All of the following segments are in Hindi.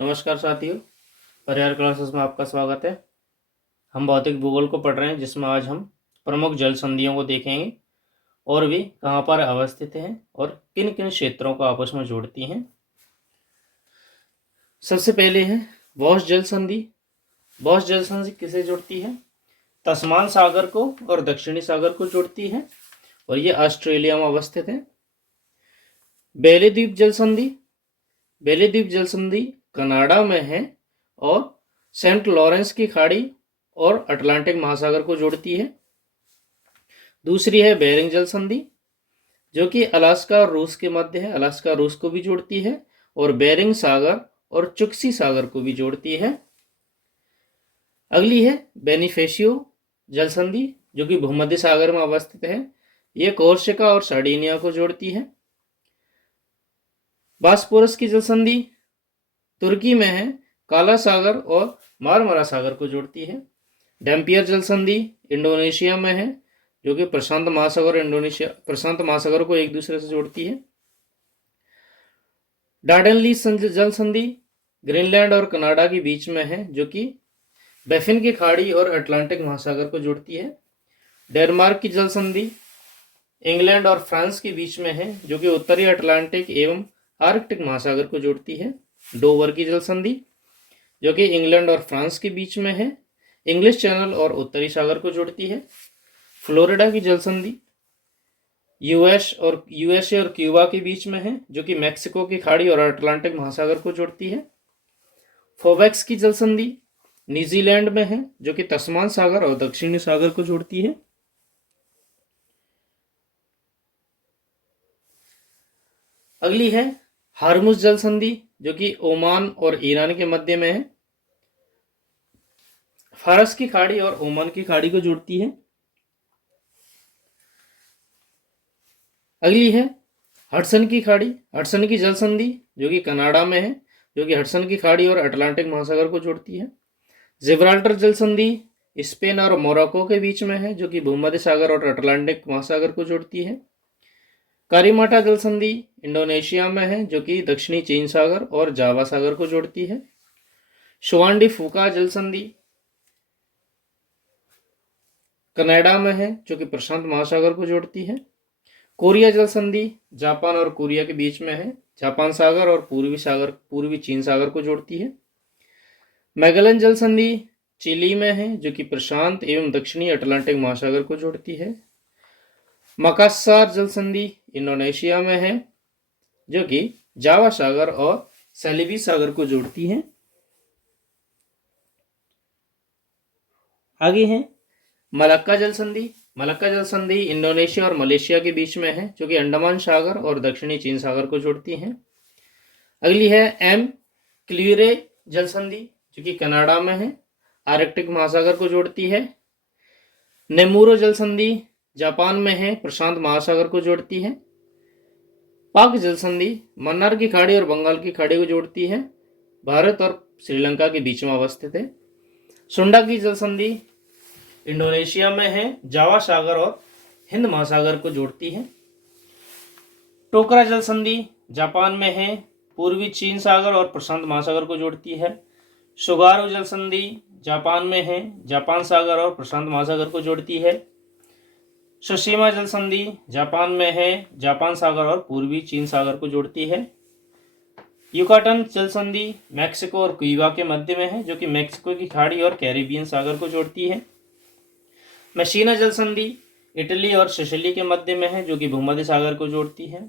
नमस्कार साथियों, परिहार क्लासेस में आपका स्वागत है। हम भौतिक भूगोल को पढ़ रहे हैं, जिसमें आज हम प्रमुख जल संधियों को देखेंगे और वे कहाँ पर अवस्थित हैं और किन किन क्षेत्रों को आपस में जोड़ती हैं। सबसे पहले है बॉस जल संधि। बॉस जल संधि किसे जोड़ती है? तस्मान सागर को और दक्षिणी सागर को जोड़ती है और ये ऑस्ट्रेलिया में अवस्थित है। बेले द्वीप जल संधि। बेले द्वीप जल संधि कनाडा में है और सेंट लॉरेंस की खाड़ी और अटलांटिक महासागर को जोड़ती है। दूसरी है बेरिंग जल संधि, जो कि अलास्का और रूस के मध्य है। अलास्का रूस को भी जोड़ती है और बेरिंग सागर और चुक्सी सागर को भी जोड़ती है। अगली है बेनिफेशियो जल संधि, जो कि भूमध्य सागर में अवस्थित है। यह कोर्सिका और सार्डिनिया को जोड़ती है। बास्पोरस की जल संधि तुर्की में है, काला सागर और मारमरा सागर को जोड़ती है। डैम्पियर जल संधि इंडोनेशिया में है, जो कि प्रशांत महासागर को एक दूसरे से जोड़ती है। डार्डेनली जल संधि ग्रीनलैंड और कनाडा के बीच में है, जो कि बैफिन की खाड़ी और अटलांटिक महासागर को जोड़ती है। डेनमार्क की जल संधि इंग्लैंड और फ्रांस के बीच में है, जो कि उत्तरी अटलांटिक एवं आर्कटिक महासागर को जोड़ती है। डोवर की जल संधि, जो कि इंग्लैंड और फ्रांस के बीच में है, इंग्लिश चैनल और उत्तरी सागर को जोड़ती है। फ्लोरिडा की जल संधि यूएसए और क्यूबा के बीच में है, जो कि मैक्सिको की खाड़ी और अटलांटिक महासागर को जोड़ती है। फोवेक्स की जल संधि न्यूजीलैंड में है, जो कि तस्मान सागर और दक्षिणी सागर को जोड़ती है। अगली है हार्मुज जल संधि, जो कि ओमान और ईरान के मध्य में है। फारस की खाड़ी और ओमान की खाड़ी को जोड़ती है। अगली है हडसन की खाड़ी, हडसन की जल संधि, जो कि कनाडा में है, जो कि हडसन की खाड़ी और अटलांटिक महासागर को जोड़ती है। जिब्राल्टर जल संधि स्पेन और मोरक्को के बीच में है, जो कि भूमध्य सागर और अटलांटिक महासागर को जोड़ती है। कारीमाटा जल संधि इंडोनेशिया में है, जो कि दक्षिणी चीन सागर और जावा सागर को जोड़ती है। शुआंडी फूका जल संधि कनाडा में है, जो कि प्रशांत महासागर को जोड़ती है। कोरिया जल संधि जापान और कोरिया के बीच में है, जापान सागर और पूर्वी चीन सागर को जोड़ती है। मैगलन जल संधि चिली में है, जो कि प्रशांत एवं दक्षिणी अटलांटिक महासागर को जोड़ती है। मकास्सार जल संधि इंडोनेशिया में है, जो कि जावा सागर और सेलेबी सागर को जोड़ती है। आगे है मलक्का जल संधि। मलक्का जल संधि इंडोनेशिया और मलेशिया के बीच में है, जो कि अंडमान सागर और दक्षिणी चीन सागर को जोड़ती है। अगली है एम क्ल्यूरे जल संधि, जो कि कनाडा में है, आर्कटिक महासागर को जोड़ती है। नेमूरो जल संधि जापान में है, प्रशांत महासागर को जोड़ती है। पाक जल संधि मन्नार की खाड़ी और बंगाल की खाड़ी को जोड़ती है, भारत और श्रीलंका के बीच में अवस्थित है। सुंडा की जल संधि इंडोनेशिया में है, जावा सागर और हिंद महासागर को जोड़ती है। टोकरा जल संधि जापान में है, पूर्वी चीन सागर और प्रशांत महासागर को जोड़ती है। सुगारू जल संधि जापान में है, जापान सागर और प्रशांत महासागर को जोड़ती है। सुशीमा जल संधि जापान में है, जापान सागर और पूर्वी चीन सागर को जोड़ती है। युकाटन जल संधि मैक्सिको और क्यूबा के मध्य में है, जो कि मैक्सिको की खाड़ी और कैरिबियन सागर को जोड़ती है। मैसीना जल संधि इटली और सिसिली के मध्य में है, जो कि भूमध्य सागर को जोड़ती है।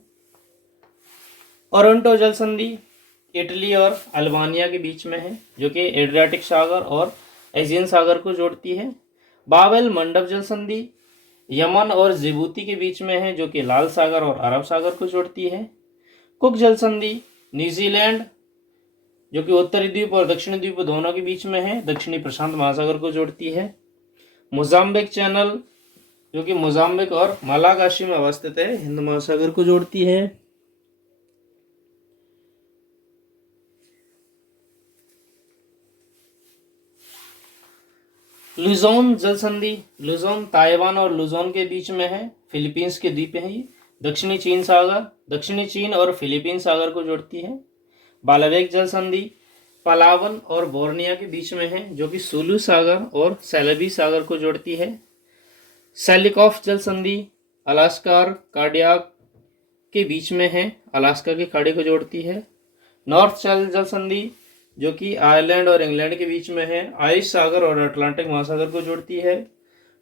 ओरंटो जल संधि इटली और अल्बानिया के बीच में है, जो कि एड्रियाटिक सागर और एजियन सागर को जोड़ती है। बाबेल मंडप जल संधि यमन और जिबूती के बीच में है, जो कि लाल सागर और अरब सागर को जोड़ती है। कुक जल संधि न्यूजीलैंड, जो कि उत्तरी द्वीप और दक्षिणी द्वीप दोनों के बीच में है, दक्षिणी प्रशांत महासागर को जोड़ती है। मोजाम्बिक चैनल, जो कि मोजाम्बिक और मलागाशी में अवस्थित है, हिंद महासागर को जोड़ती है। लुजोन जल संधि लुजोन ताइवान और लुजोन के बीच में है, फिलीपींस के द्वीप है ये। दक्षिणी चीन और फिलीपींस सागर को जोड़ती है। बालावेक जल संधि पलावन और बोर्निया के बीच में है, जो कि सुलू सागर और सेलेबी सागर को जोड़ती है। सेलिकॉफ जल संधि अलास्का और कार्डियाक के बीच में है, अलास्का की खाड़ी को जोड़ती है। नॉर्थ जल संधि जो कि आयरलैंड और इंग्लैंड के बीच में है, आयरिश सागर और अटलांटिक महासागर को जोड़ती है।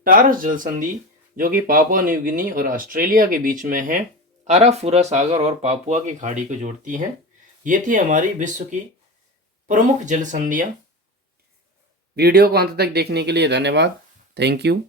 टारस जल संधि जो कि पापुआ न्यू गिनी और ऑस्ट्रेलिया के बीच में है, अराफुरा सागर और पापुआ की खाड़ी को जोड़ती है। ये थी हमारी विश्व की प्रमुख जल संधियां। वीडियो को अंत तक देखने के लिए धन्यवाद। Thank you.